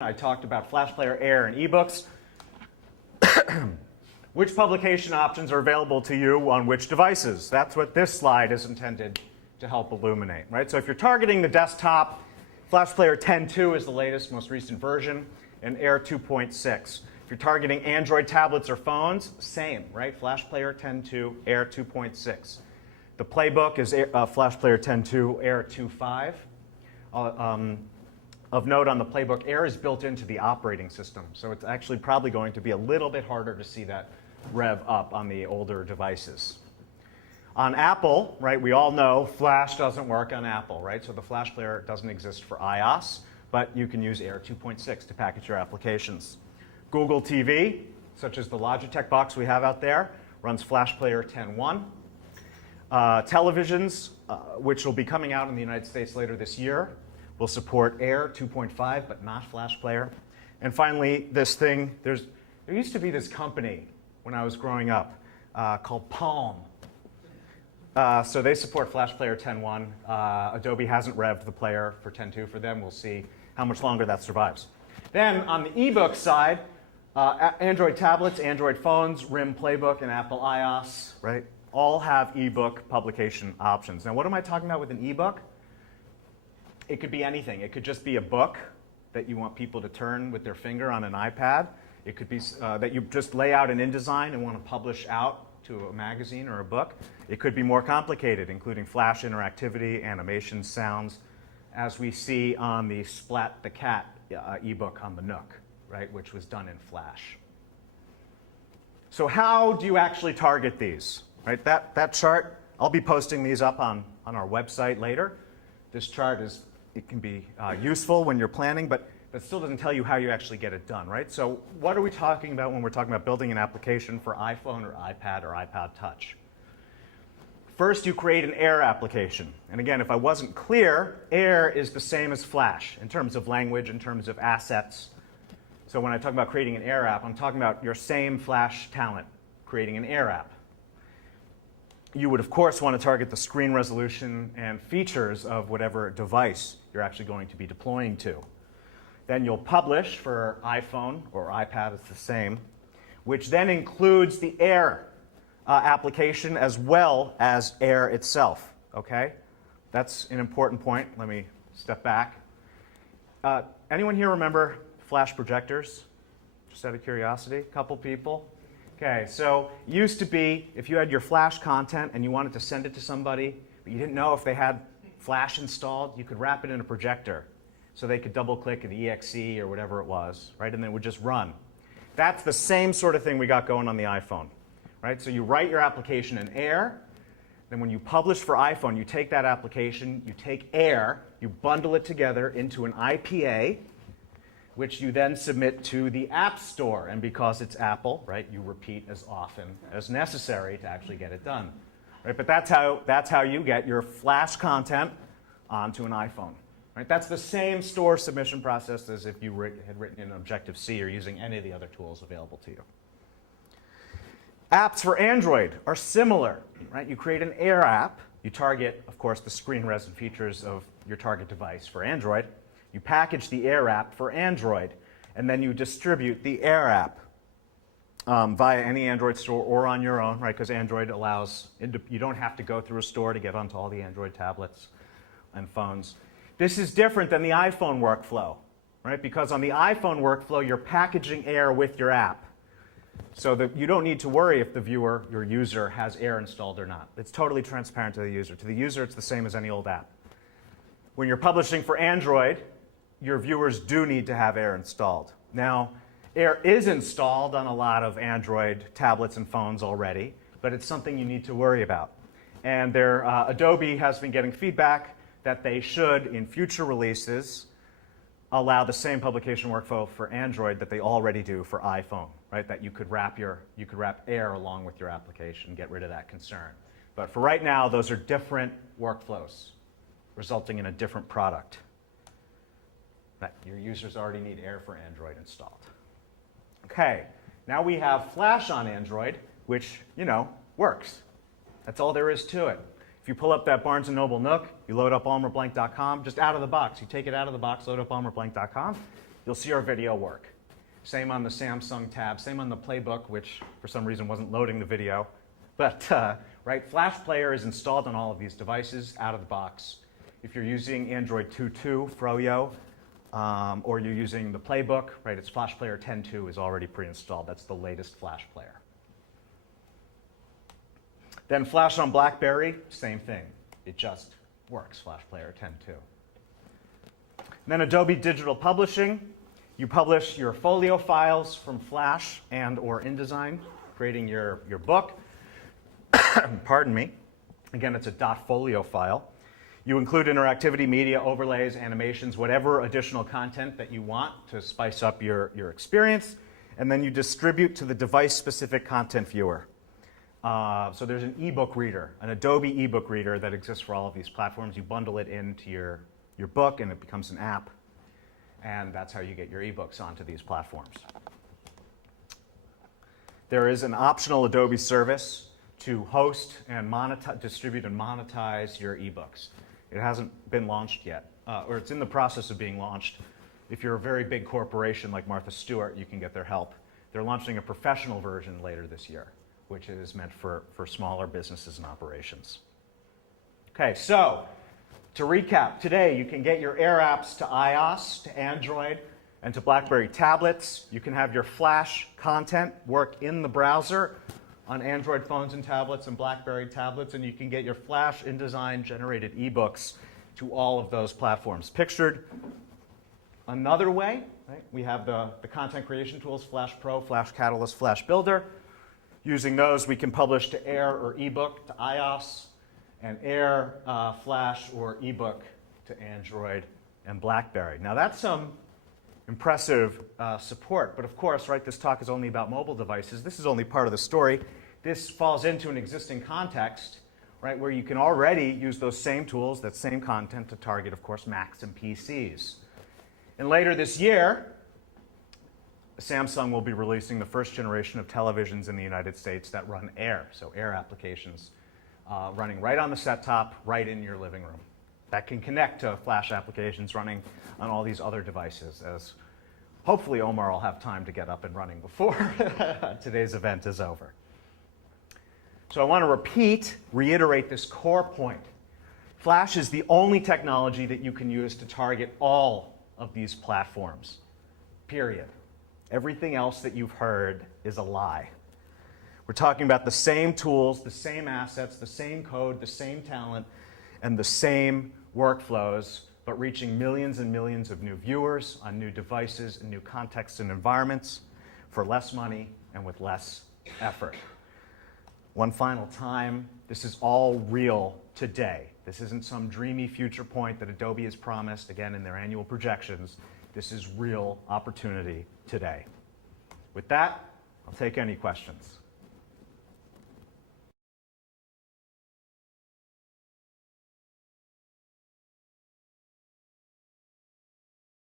I talked about Flash Player Air and ebooks. Which publication options are available to you on which devices? That's what this slide is intended to help illuminate, right? So if you're targeting the desktop, Flash Player 10.2 is the latest, most recent version, and Air 2.6. If you're targeting Android tablets or phones, same, right? Flash Player 10.2, Air 2.6. The playbook is Flash Player 10.2, Air 2.5. Of note on the playbook, Air is built into the operating system, so it's actually probably going to be a little bit harder to see that rev up on the older devices. On Apple, right, we all know Flash doesn't work on Apple, right? So the Flash Player doesn't exist for iOS, but you can use Air 2.6 to package your applications. Google TV, such as the Logitech box we have out there, runs Flash Player 10.1. Televisions, which will be coming out in the United States later this year, will support Air 2.5, but not Flash Player. And finally, this thing, there used to be this company when I was growing up called Palm. So they support Flash Player 10.1. Adobe hasn't revved the player for 10.2 for them. We'll see how much longer that survives. Then on the ebook side, Android tablets, Android phones, RIM Playbook, and Apple iOS, right, all have ebook publication options. Now, what am I talking about with an ebook? It could be anything. It could just be a book that you want people to turn with their finger on an iPad. It could be that you just lay out an InDesign and want to publish out to a magazine or a book. It could be more complicated, including Flash interactivity, animation, sounds, as we see on the Splat the Cat ebook on the Nook, right, which was done in Flash. So how do you actually target these? Right, that chart, I'll be posting these up on our website later. This chart it can be useful when you're planning, but still doesn't tell you how you actually get it done, right? So what are we talking about when we're talking about building an application for iPhone or iPad or iPod Touch? First, you create an Air application. And again, if I wasn't clear, Air is the same as Flash in terms of language, in terms of assets. So when I talk about creating an Air app, I'm talking about your same Flash talent creating an Air app. You would, of course, want to target the screen resolution and features of whatever device you're actually going to be deploying to. Then you'll publish for iPhone or iPad, it's the same, which then includes the Air application as well as Air itself, okay? That's an important point. Let me step back. Anyone here remember flash projectors? Just out of curiosity, a couple people. Okay, so it used to be if you had your Flash content and you wanted to send it to somebody, but you didn't know if they had Flash installed, you could wrap it in a projector so they could double-click an exe or whatever it was, right? And then it would just run. That's the same sort of thing we got going on the iPhone, right? So you write your application in Air. Then when you publish for iPhone, you take that application, you take Air, you bundle it together into an IPA, which you then submit to the App Store. And because it's Apple, right, you repeat as often as necessary to actually get it done. Right? But that's how you get your Flash content onto an iPhone. Right? That's the same store submission process as if you had written in Objective-C or using any of the other tools available to you. Apps for Android are similar. Right? You create an Air app. You target, of course, the screen res and features of your target device for Android. You package the Air app for Android, and then you distribute the Air app via any Android store or on your own, right? Because Android allows, you don't have to go through a store to get onto all the Android tablets and phones. This is different than the iPhone workflow, right? Because on the iPhone workflow, you're packaging Air with your app. So that you don't need to worry if the viewer, your user, has Air installed or not. It's totally transparent to the user. To the user, it's the same as any old app. When you're publishing for Android, your viewers do need to have Air installed. Now, Air is installed on a lot of Android tablets and phones already, but it's something you need to worry about. And Adobe has been getting feedback that they should, in future releases, allow the same publication workflow for Android that they already do for iPhone, right? That you could wrap Air along with your application, get rid of that concern. But for right now, those are different workflows, resulting in a different product. That your users already need Air for Android installed. Okay, now we have Flash on Android, which, works. That's all there is to it. If you pull up that Barnes & Noble Nook, you load up almerblank.com, just out of the box. You take it out of the box, load up almerblank.com, you'll see our video work. Same on the Samsung tab, same on the Playbook, which for some reason wasn't loading the video. But right, Flash Player is installed on all of these devices out of the box. If you're using Android 2.2 Froyo, or you're using the Playbook, right, it's Flash Player 10.2 is already pre-installed. That's the latest Flash Player. Then Flash on BlackBerry, same thing. It just works, Flash Player 10.2. Then Adobe Digital Publishing. You publish your folio files from Flash and or InDesign, creating your book. Pardon me. Again, it's a .folio file. You include interactivity, media, overlays, animations, whatever additional content that you want to spice up your experience, and then you distribute to the device-specific content viewer. So there's an ebook reader, an Adobe ebook reader that exists for all of these platforms. You bundle it into your book, and it becomes an app. And that's how you get your ebooks onto these platforms. There is an optional Adobe service to host and distribute and monetize your ebooks. It hasn't been launched yet, or it's in the process of being launched. If you're a very big corporation like Martha Stewart, you can get their help. They're launching a professional version later this year, which is meant for smaller businesses and operations. Okay, so to recap, today you can get your Air apps to iOS, to Android, and to BlackBerry tablets. You can have your Flash content work in the browser on Android phones and tablets and BlackBerry tablets, and you can get your Flash InDesign generated ebooks to all of those platforms. Pictured another way, right? We have the content creation tools, Flash Pro, Flash Catalyst, Flash Builder. Using those, we can publish to Air or ebook to iOS, and Air, Flash, or ebook to Android and BlackBerry. Now that's some impressive support, but of course, right, this talk is only about mobile devices. This is only part of the story. This falls into an existing context, right, where you can already use those same tools, that same content to target, of course, Macs and PCs. And later this year, Samsung will be releasing the first generation of televisions in the United States that run Air, so Air applications. Running right on the set-top, right in your living room. That can connect to Flash applications running on all these other devices, as hopefully Almer will have time to get up and running before today's event is over. So I want to reiterate this core point. Flash is the only technology that you can use to target all of these platforms, period. Everything else that you've heard is a lie. We're talking about the same tools, the same assets, the same code, the same talent, and the same workflows, but reaching millions and millions of new viewers on new devices and new contexts and environments for less money and with less effort. One final time, this is all real today. This isn't some dreamy future point that Adobe has promised, again, in their annual projections. This is real opportunity today. With that, I'll take any questions.